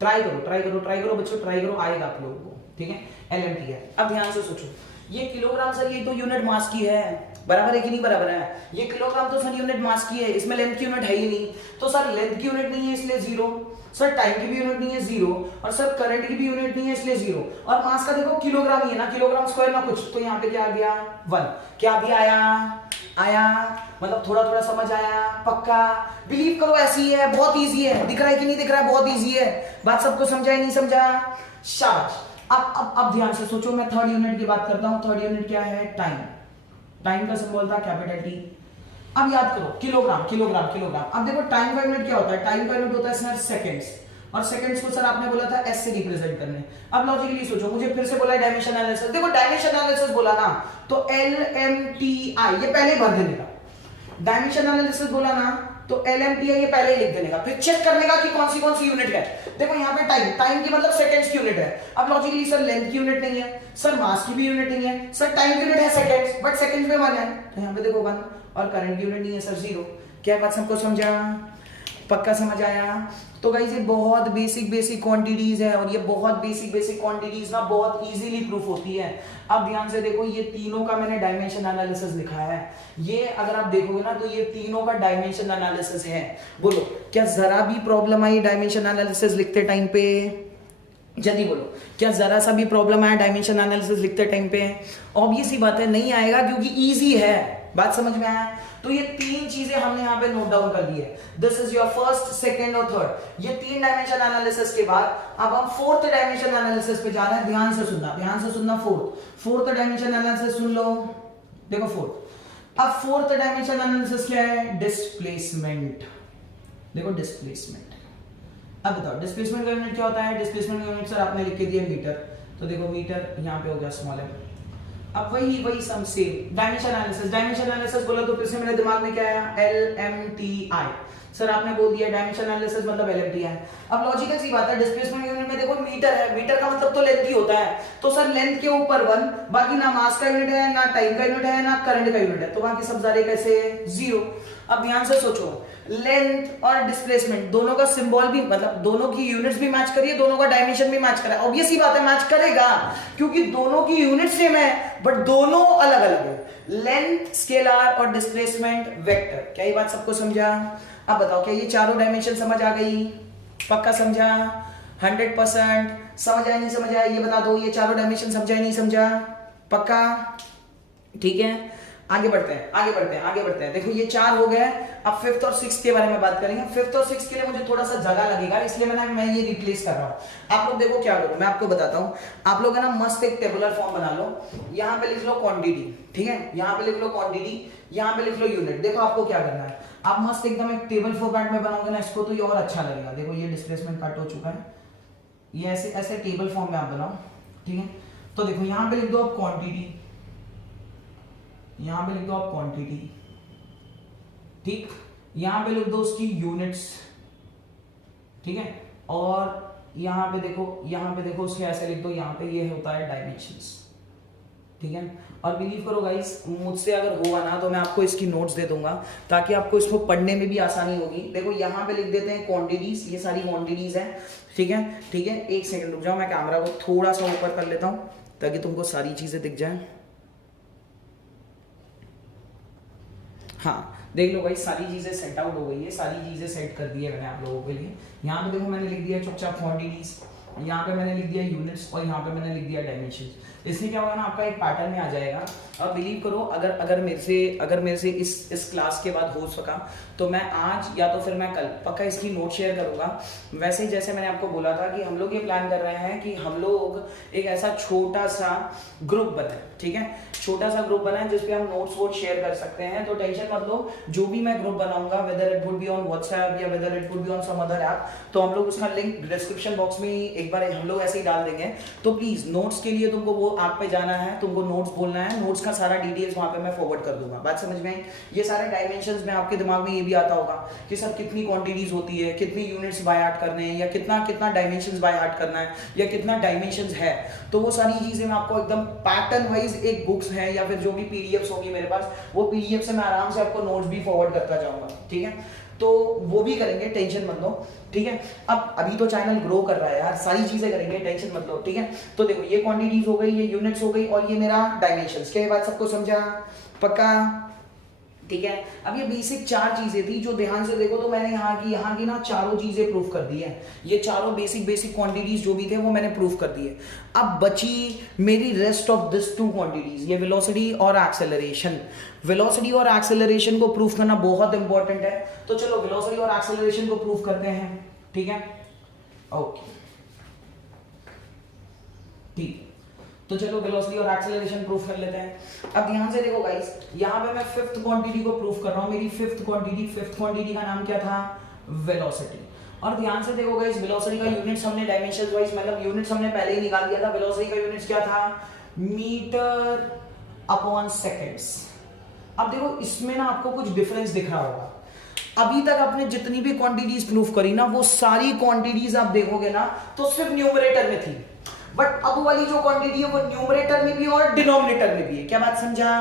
ट्राई करो बच्चों, ट्राई करो, आएगा आप लोगों को, ठीक है। LMTI। अब ध्यान से सोचो, ये किलोग्राम सर, ये तो यूनिट मास की है, बराबर है कि नहीं बराबर है? ये किलोग्राम तो सर यूनिट मास की है, इसमें लेंथ की यूनिट है ही नहीं, तो सर लेंथ की यूनिट नहीं है इसलिए 0, सर टाइम की भी यूनिट नहीं है 0, और सर करंट की भी यूनिट नहीं है इसलिए 0, और मास का देखो किलोग्राम ही है ना, किलोग्राम स्क्वायर ना कुछ, तो यहाँ पे क्या आ गया? 1। क्या भी आया मतलब थोड़ा थोड़ा समझ आया? पक्का? बिलीव करो ऐसी है, बहुत ईजी है। दिख रहा है कि नहीं दिख रहा है? बहुत ईजी है। बात सबको समझा नहीं समझा? शाबाश। अब ध्यान से सोचो, मैं थर्ड यूनिट की बात करता हूं। थर्ड यूनिट क्या है? टाइम का सिंबल था कैपिटल T। अब याद करो, किलोग्राम। अब देखो टाइम का यूनिट क्या होता है? टाइम का यूनिट होता है सर सेकंड्स, और सेकंड्स को सर आपने बोला था S से रिप्रेजेंट करने। अब लॉजिकली सोचो, मुझे फिर से बोला है डायमेंशन एनालिसिस। देखो डायमेंशन एनालिसिस बोला ना, तो LMTI ये पहले भर देने का। डायमेंशन एनालिसिस बोला ना, तो LMTI ये पहले ही लिख देने का, फिर चेक करने का कि कौन सी यूनिट है। देखो यहाँ पे टाइम की मतलब सेकंड्स की यूनिट है। अब लॉजिकली सर लेंथ की यूनिट नहीं है, सर मास की भी यूनिट नहीं है, सर टाइम की यूनिट है सेकंड्स, बट सेकंड्स में 1 है, तो यहाँ पे देखो 1, और करंट की यूनिट नहीं है सर 0। क्या बात सबको समझा? पक्का समझ आया? तो गाइस ये बहुत बेसिक क्वांटिटीज है, और ये बहुत बेसिक क्वांटिटीज ना बहुत इजीली प्रूफ होती है। अब ध्यान से देखो, ये तीनों का मैंने डायमेंशन एनालिसिस लिखा है। ये अगर आप देखोगे ना तो ये तीनों का डायमेंशन एनालिसिस है। बोलो क्या जरा भी प्रॉब्लम आई डायमेंशन एनालिसिस लिखते टाइम पे? जल्दी बोलो, क्या जरा सा भी प्रॉब्लम आया डायमेंशन एनालिसिस लिखते टाइम पे? ऑब्वियस ही बात है, नहीं आएगा, क्योंकि इजी है। बात समझ में आया? तो ये 3 चीजें हमने यहाँ पे नोट डाउन कर दी है। This is your first, second और थर्ड। ये 3 डायमेंशन एनालिसिस के बाद अब हम 4th डायमेंशन एनालिसिस पे जा रहे हैं। ध्यान से सुनना। फोर्थ डायमेंशन एनालिसिस सुन लो। देखो अब 4th डायमेंशन एनालिसिस क्या है? डिस्प्लेसमेंट। देखो डिस्प्लेसमेंट। अब बताओ डिस्प्लेसमेंट का यूनिट क्या होता है? डिस्प्लेसमेंट का यूनिट सर आपने लिख के दिया मीटर, तो देखो मीटर यहाँ पे हो गया स्मॉल m। अब वही सम सेम डायमेंशन एनालिसिस बोला तो फिर से मेरे दिमाग में क्या आया? LMTI। सर आपने बोल दिया डायमेंशन एनालिसिस मतलब LMTI। अब लॉजिकल सी बात है, डिस्प्लेसमेंट यूनिट में देखो मीटर है, मीटर का मतलब तो लेंथ ही होता है, तो सर लेंथ के ऊपर 1, बाकी ना मास का यूनिट है, ना टाइम का यूनिट है, ना करंट का यूनिट है, तो बाकी सब सारे कैसे? 0। अब ध्यान से सोचो, लेंथ और डिस्प्लेसमेंट दोनों का सिंबल भी, मतलब दोनों की यूनिट्स भी मैच करिए, दोनों का डायमेंशन भी मैच करा। ऑब्वियस ही बात है मैच करेगा, क्योंकि दोनों की यूनिट सेम है बट दोनों अलग अलग है। लेंथ स्केलर और डिस्प्लेसमेंट वेक्टर। क्या ये बात सबको समझा? अब बताओ क्या ये चारों डायमेंशन समझ आ गई? पक्का समझा? 100% समझ आया नहीं समझ आया? ये बता दो, ये चारों डायमेंशन समझा नहीं समझा? पक्का? ठीक है, आगे बढ़ते हैं। देखो ये 4 हो गए। अब 5th और 6th के बारे में बात करेंगे। 5th और 6th के लिए मुझे थोड़ा सा जगह लगेगा, इसलिए मैं ये रिप्लेस कर रहा हूं। आप लोग देखो क्या करो, मैं आपको बताता हूं। आप लोग है ना मस्त एक टेबुलर फॉर्म बना लो। यहाँ पे लिख लो क्वांटिटी, ठीक है, यहाँ पे लिख लो क्वांटिटी, यहाँ पे लिख लो यूनिट। देखो आपको क्या करना है, आप मस्त एकदम एक टेबल फॉर्मेट में बनाओगे ना इसको तो ये और अच्छा लगेगा। देखो ये डिस्प्लेसमेंट कट हो चुका है, ये ऐसे ऐसे टेबल फॉर्म में आप बनाओ, ठीक है। तो देखो यहां पे लिख दो आप क्वांटिटी, यहां पे लिख दो आप क्वांटिटी, ठीक। यहां पे लिख दो उसकी यूनिट्स, ठीक है। और यहां पे देखो उसके ऐसे लिख दो, यहां पे ये होता है डायमेंशंस, ठीक है। और बिलीव करो गाइस, मुझसे अगर होगा ना तो मैं आपको इसकी नोट्स दे दूंगा ताकि आपको इसको पढ़ने में भी आसानी होगी। देखो यहाँ पे लिख देते हैं क्वांटिटीज, ये सारी क्वांटिटीज हैं, ठीक है, ठीक है। एक सेकंड रुक जाओ, मैं कैमरा को थोड़ा सा ऊपर कर लेता हूँ ताकि तुमको सारी चीजें दिख जाए। हाँ देख लो भाई, सारी चीजें सेट आउट हो गई है, सारी चीजें सेट कर दी है मैंने आप लोगों के लिए। यहाँ पे देखो मैंने लिख दिया चुपचाप क्वांटिटीज, यहाँ पे मैंने लिख दिया यूनिट्स और यहाँ पे मैंने लिख दिया डायमेंशंस। इसलिए क्या होगा ना, आपका एक पैटर्न में आ जाएगा। अब बिलीव करो, अगर मेरे से इस क्लास के बाद हो सका तो मैं आज या तो फिर मैं कल पक्का इसकी नोट शेयर करूंगा। वैसे ही जैसे मैंने आपको बोला था कि हम लोग ये प्लान कर रहे हैं कि हम लोग एक ऐसा छोटा सा ग्रुप बनाए, ठीक है, छोटा सा ग्रुप बनाए जिसपे हम नोट्स वोट शेयर कर सकते हैं। तो टेंशन मत लो, जो भी मैं ग्रुप बनाऊंगा, whether it would be on WhatsApp या whether it would be on some other app, तो हम लोग उसका लिंक डिस्क्रिप्शन बॉक्स में एक बार हम लोग ऐसे ही डाल देंगे। तो प्लीज नोट्स के लिए तुमको वो ऐप पे जाना है, तुमको नोट्स बोलना है, नोट्स का सारा डिटेल्स वहां पे मैं फॉरवर्ड कर दूंगा। बात समझ में आई? ये सारे डायमेंशंस में आपके दिमाग में ये भी आता होगा कि सर कितनी क्वांटिटीज होती है, कितनी यूनिट्स बाय हार्ट करने हैं, या कितना डायमेंशंस बाय हार्ट करना है, या कितना डायमेंशंस है। तो वो सारी चीजें मैं आपको एकदम पैटर्न वाइज एक बुक्स है या फिर जो भी पीडीएफ्स होगी मेरे पास, वो पीडीएफ से मैं आराम से आपको नोट्स भी फॉरवर्ड करता जाऊंगा, ठीक है। तो वो भी करेंगे, टेंशन मत लो, ठीक है। अब अभी तो चैनल ग्रो कर रहा है यार, सारी चीजें करेंगे, टेंशन मत लो, ठीक है। तो देखो ये क्वांटिटीज हो गई, ये यूनिट्स हो गई और ये मेरा डायमेंशंस। क्या ये बात सबको समझा? पक्का? ठीक है। अब ये बेसिक 4 चीजें थी जो ध्यान से देखो तो मैंने यहाँ की ना चारों चीजें प्रूफ कर दी है। ये चारों बेसिक क्वांटिटीज जो भी थे वो मैंने प्रूफ कर दिए। अब बची मेरी रेस्ट ऑफ दिस 2 क्वांटिटीज, ये वेलोसिटी और एक्सेलरेशन। वेलोसिटी और एक्सेलरेशन को प्रूफ करना बहुत इंपॉर्टेंट है। तो चलो वेलोसिटी और एक्सेलरेशन को प्रूफ करते हैं, ठीक है। ओके ठीक, तो चलो वेलोसिटी और एक्सेलरेशन प्रूफ कर लेते हैं। अब ध्यान से देखो गाइस, यहाँ पे मैं 5th क्वांटिटी को प्रूफ कर रहा हूँ। मेरी 5th क्वांटिटी का नाम क्या था? वेलोसिटी। और ध्यान से देखो गाइस, वेलोसिटी का यूनिट्स हमने डायमेंशंस वाइज, मतलब यूनिट्स हमने पहले ही निकाल दिया था। वेलोसिटी का यूनिट्स क्या था? Metre upon seconds. अब देखो इसमें ना आपको कुछ डिफरेंस दिख रहा होगा। अभी तक आपने जितनी भी क्वांटिटीज प्रूफ करी ना, वो सारी क्वांटिटीज आप देखोगे ना तो सिर्फ न्यूमरेटर में थी, बट अब वाली जो क्वांटिटी है वो न्यूमरेटर में भी और डिनोमिनेटर में भी है। क्या बात समझा?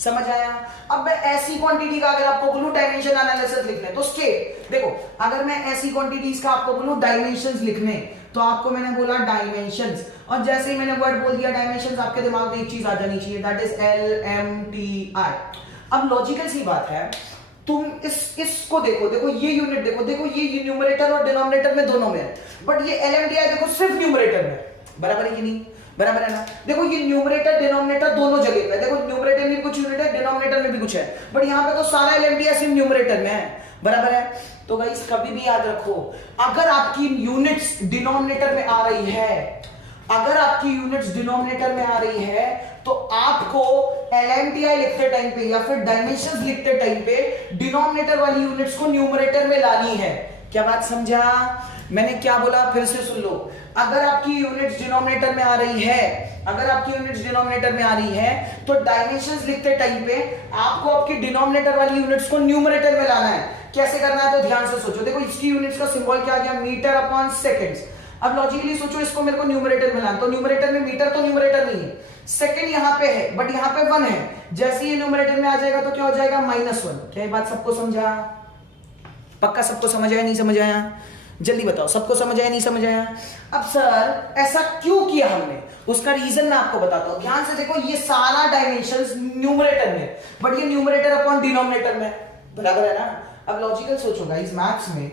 समझ आया? अब मैं ऐसी क्वांटिटी का अगर आपको बोलूं डायमेंशन एनालिसिस लिखने, तो स्टेट देखो, अगर मैं ऐसी क्वांटिटीज का आपको बोलूं डायमेंशंस लिखने, तो आपको मैंने बोला डायमेंशंस, और जैसे ही मैंने वर्ड बोल दिया डायमेंशंस, आपके दिमाग में एक चीज आ जानी चाहिए, दैट इज LMTI। अब लॉजिकल सी बात है, तुम इसको देखो ये यूनिट देखो ये न्यूमरेटर और डिनोमिनेटर में दोनों में है, बट ये LMTI देखो सिर्फ न्यूमरेटर में। बराबर है कि नहीं? बराबर है ना? देखो ये न्यूमरेटर डिनोमिनेटर दोनों जगह पे है। देखो न्यूमरेटर में कुछ यूनिट है, डिनोमिनेटर में भी कुछ है, बट यहाँ पे तो सारा LMTI सिर्फ न्यूमरेटर में है। बराबर है? तो गाइस कभी भी याद रखो, अगर आपकी यूनिट्स डिनोमिनेटर में आ रही है, अगर आपकी यूनिट्स डिनोमिनेटर में आ रही है, तो आपको LMTI लिखते टाइम पे या फिर डायमेंशंस लिखते टाइम पे डिनोमिनेटर वाली यूनिट्स को न्यूमरेटर में लानी है। क्या बात समझा? मैंने क्या बोला फिर से सुन लो। अगर आपकी यूनिट्स डिनोमिनेटर में आ रही है, अगर आपकी यूनिट्स डिनोमिनेटर में आ रही है, तो डायमेंशंस लिखते टाइम पे आपको आपकी डिनोमिनेटर वाली यूनिट्स को न्यूमरेटर में लाना है। कैसे करना है? तो ध्यान से सोचो। देखो इसकी यूनिट्स का सिंबल क्या आ गया? Metre upon seconds. अब लॉजिकली सोचो, इसको मेरे को न्यूमरेटर में लाना, तो न्यूमरेटर में मीटर तो न्यूमरेटर नहीं है, सेकंड यहां पे है, बट यहां पे 1 है। जैसे ये न्यूमरेटर में आ जाएगा तो क्या हो जाएगा? -1। क्या ये बात सबको समझा? पक्का सबको समझ आया? नहीं समझ आया? जल्दी बताओ, सबको समझ आया? नहीं समझ आया? अब सर ऐसा क्यों किया हमने, उसका रीजन मैं आपको बताता हूं। ध्यान से देखो, ये सारा डायमेंशंस न्यूमरेटर में, बट ये न्यूमरेटर अपॉन डिनोमिनेटर में। बराबर है ना? अब लॉजिकल सोचो गाइस, मैथ्स में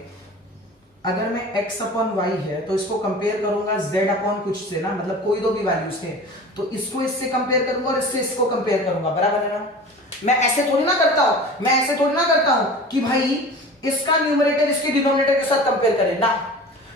अगर मैं x अपॉन y है तो इसको कंपेयर करूंगा z अपॉन कुछ से ना, मतलब कोई दो भी वैल्यूज से, तो इसको इससे कंपेयर करूंगा और इससे इसको कंपेयर करूंगा। बराबर है ना? मैं ऐसे थोड़ी ना करता हूं कि भाई इसका न्यूमरेटर इसके डिनोमिनेटर के साथ कंपेयर करें ना।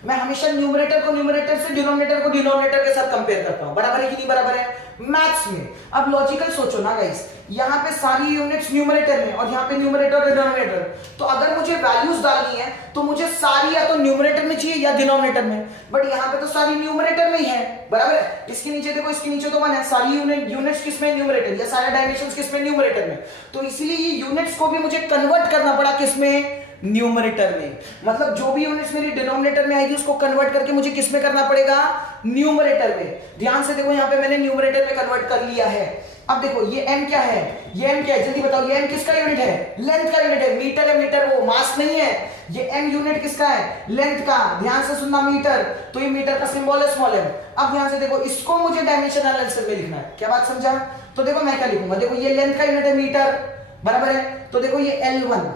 मैं हमेशा न्यूमरेटर को न्यूमरेटर से, डिनोमिनेटर को डिनोमिनेटर के साथ कंपेयर करता हूं। बराबर है कि नहीं बराबर है मैथ्स में। अब लॉजिकल सोचो ना गाइस, यहां पे सारी यूनिट्स न्यूमरेटर में और यहां पे न्यूमरेटर और डिनोमिनेटर, तो अगर मुझे वैल्यूज डालनी है तो मुझे सारी या तो न्यूमरेटर में चाहिए या डिनोमिनेटर में, बट यहां पे तो सारी न्यूमरेटर में ही है। बराबर है, इसके नीचे देखो, इसके नीचे तो 1 है, सारी यूनिट्स किसमें न्यूमरेटर, या सारे डायमेंशंस किसमें न्यूमरेटर में, तो इसलिए ये यूनिट्स को भी मुझे कन्वर्ट करना पड़ा किसमें, न्यूमरेटर में। मतलब जो भी यूनिट्स मेरी डिनोमिनेटर में आएगी उसको कन्वर्ट करके मुझे किस में करना पड़ेगा, न्यूमरेटर में। ध्यान से देखो, यहां पे मैंने न्यूमरेटर में कन्वर्ट कर लिया है। अब देखो ये m क्या है, ये m क्या है, जल्दी बताओ, ये m किसका यूनिट है, लेंथ का यूनिट है। मीटर है, मीटर वो मास नहीं है, ये m यूनिट किसका है, लेंथ का। ध्यान से सुनना, मीटर, तो ये मीटर का सिंबल है स्मॉल m। अब ध्यान से देखो, इसको मुझे डायमेंशन एनालिसिस में लिखना है। क्या बात समझा? तो देखो मैं क्या लिखूंगा, देखो ये लेंथ का यूनिट है मीटर, बराबर है, तो देखो ये L1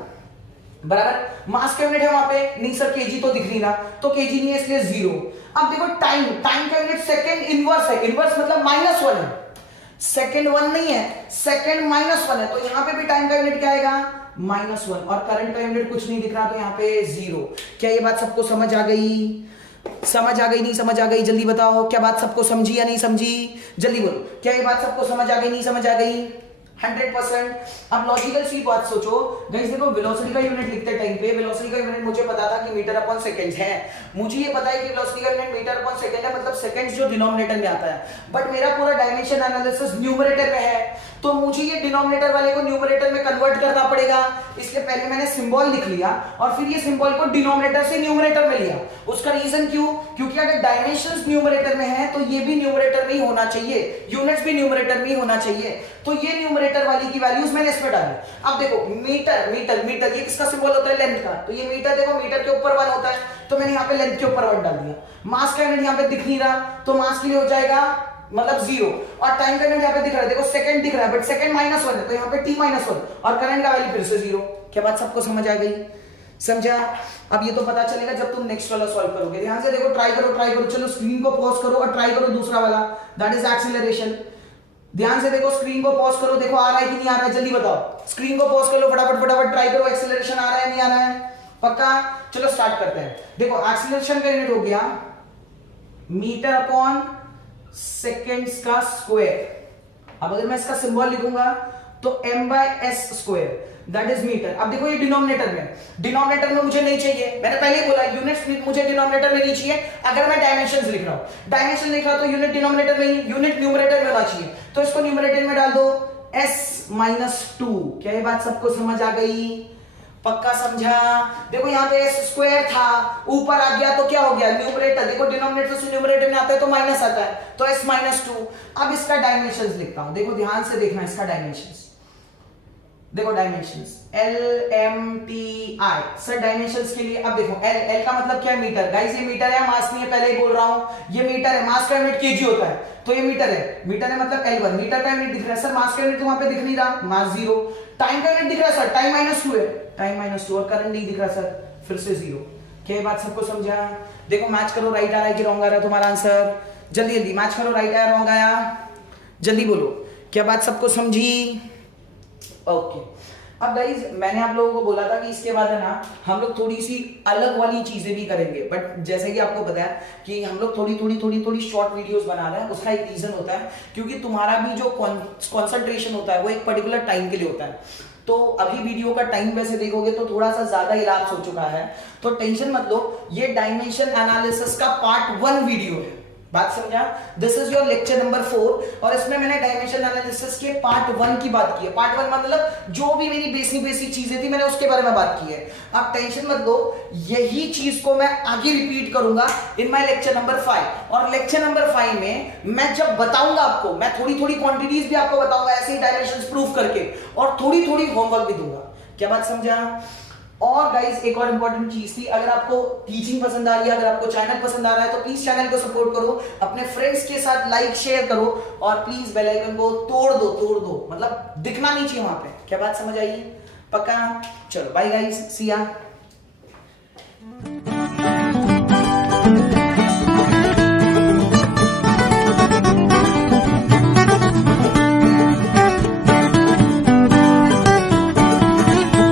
बराबर, मास का यूनिट है वहां पे, नहीं सर केजी तो दिख नहीं रहा, तो केजी नहीं है इसलिए 0। अब देखो टाइम, टाइम का यूनिट सेकंड इनवर्स है, इनवर्स मतलब -1 है, सेकंड 1 नहीं है, सेकंड -1 है, तो यहां पे भी टाइम का यूनिट क्या आएगा, -1, और करंट का यूनिट कुछ नहीं दिख रहा तो यहां पे 0। क्या ये बात सबको समझ आ गई? समझ आ गई, नहीं समझ आ गई, जल्दी बताओ, क्या बात सबको समझी या नहीं समझी, जल्दी बोलो, क्या ये बात सबको समझ आ गई, नहीं समझ आ गई? 100%। अब लॉजिकल सी बात सोचो गाइस, देखो वेलोसिटी का यूनिट लिखते टाइम पे, वेलोसिटी का यूनिट मुझे पता था कि मीटर अपॉन सेकंड्स है, मुझे ये पता है कि वेलोसिटी का यूनिट मीटर अपॉन सेकंड है, मतलब सेकंड्स जो डिनोमिनेटर में आता है, बट मेरा पूरा डायमेंशन एनालिसिस न्यूमरेटर में है, तो मुझे ये डिनोमिनेटर वाले को न्यूमरेटर में कन्वर्ट करना पड़ेगा। इसलिए पहले मैंने सिंबल लिख लिया और फिर ये सिंबल को डिनोमिनेटर से न्यूमरेटर में लिया। उसका रीजन क्यों? क्योंकि अगर डायमेंशंस न्यूमरेटर में है तो ये भी न्यूमरेटर में ही होना चाहिए, यूनिट्स भी न्यूमरेटर में ही होना चाहिए, तो ये न्यूमरेटर वाली की वैल्यूज मैंने इसमें डाली। अब देखो मीटर, मीटर, मीटर ये किसका सिंबल होता है, लेंथ का, तो ये मीटर देखो मीटर के ऊपर 1 होता है, तो मैंने यहाँ पे लेंथ के ऊपर 1 डाल दिया। मास का यूनिट यहाँ पे दिख नहीं रहा, तो मास के लिए हो जाएगा मतलब 0, और टाइम का यूनिट यहाँ पे दिख रहा है, देखो सेकंड दिख रहा है, बट सेकंड -1 है, तो यहाँ पे t-1, और करंट का वैल्यू फिर से 0। क्या बात सबको समझ आ गई? समझा? अब ये तो पता चलेगा जब तुम नेक्स्ट वाला सॉल्व करोगे। ध्यान से देखो, ट्राई करो, ट्राई करो, चलो स्क्रीन को पॉज करो और ट्राई करो दूसरा वाला, दैट इज एक्सीलरेशन। ध्यान से देखो, स्क्रीन को पॉज करो, देखो आ रहा है कि नहीं आ रहा है, जल्दी बताओ, स्क्रीन को पॉज कर लो, फटाफट फटाफट ट्राई करो, एक्सीलरेशन आ रहा है नहीं आ रहा है, पक्का? चलो स्टार्ट करते हैं। देखो एक्सीलरेशन का यूनिट हो गया मीटर अपॉन सेकेंड्स का स्क्वायर। अब अगर मैं इसका सिंबल लिखूंगा तो m/s², दैट इज मीटर। अब देखो ये डिनोमिनेटर में, डिनोमिनेटर में मुझे नहीं चाहिए, मैंने पहले ही बोला यूनिट्स मुझे डिनोमिनेटर में नहीं चाहिए। अगर मैं डायमेंशंस लिख रहा हूं, डायमेंशन लिख रहा तो यूनिट डिनोमिनेटर में ही, यूनिट न्यूमरेटर में होना चाहिए, तो इसको न्यूमरेटर में डाल दो s-2। क्या ये बात सबको समझ आ गई? पक्का समझा? देखो यहाँ पे s² था, ऊपर आ गया तो क्या हो गया, न्यूमरेटर, देखो डिनोमिनेटर से न्यूमरेटर में आता है तो माइनस आता है, तो s-2। अब इसका डायमेंशंस लिखता हूं, देखो ध्यान से देखना इसका डायमेंशंस, देखो डायमेंशंस LMTI सर डायमेंशंस के लिए। अब देखो L का मतलब क्या है, मीटर। गाइस ये मीटर है, मास नहीं है, पहले ही बोल रहा हूं, ये मीटर है, मास का यूनिट केजी होता है, तो ये मीटर है, मीटर है मतलब L1, मीटर का यूनिट दिख रहा है सर, मास का यूनिट तो वहां पे दिख नहीं रहा, मास 0। टाइम का यूनिट दिख रहा है सर, टाइम -2 है, टाइम -2, और करंट नहीं दिख रहा सर, फिर से 0। क्या ये बात सबको समझा? देखो मैच करो, राइट आ रहा है कि रॉन्ग आ रहा है तुम्हारा आंसर, जल्दी जल्दी मैच करो, राइट आया रॉन्ग आया, जल्दी बोलो, क्या बात सबको समझी? ओके। अब गाइज मैंने आप लोगों को बोला था कि इसके बाद है ना हम लोग थोड़ी सी अलग वाली चीजें भी करेंगे, बट जैसे कि आपको पता है कि हम लोग थोड़ी शॉर्ट वीडियोस बना रहे हैं। उसका एक रीजन होता है क्योंकि तुम्हारा भी जो कंसंट्रेशन होता है वो एक पर्टिकुलर टाइम के लिए होता है। तो अभी वीडियो का टाइम वैसे देखोगे तो थोड़ा सा ज्यादा इलाप्स हो चुका है, तो टेंशन मत लो, ये डायमेंशन एनालिसिस का पार्ट 1 वीडियो है, बात समझा? This is your lecture number 4, और इसमें मैंने डायमेंशन एनालिसिस के पार्ट 1 की बात की है। पार्ट 1 मतलब जो भी मेरी बेसिक चीजें थी मैंने उसके बारे में बात की है। आप टेंशन मत लो, यही चीज को मैं आगे रिपीट करूंगा इन माय लेक्चर नंबर 5, और लेक्चर नंबर 5 में मैं जब बताऊंगा आपको, मैं थोड़ी क्वांटिटीज भी आपको बताऊंगा ऐसे ही डायमेंशंस प्रूव करके, और थोड़ी होमवर्क भी दूंगा। क्या बात समझा? और गाइस एक और इंपॉर्टेंट चीज थी, अगर आपको टीचिंग पसंद आ रही है, अगर आपको चैनल पसंद आ रहा है तो प्लीज चैनल को सपोर्ट करो, अपने फ्रेंड्स के साथ लाइक शेयर करो, और प्लीज बेल आइकन को तोड़ दो, मतलब दिखना नहीं चाहिए वहां पे। क्या बात समझ आई? पक्का? चलो बाय गाइस, सी या।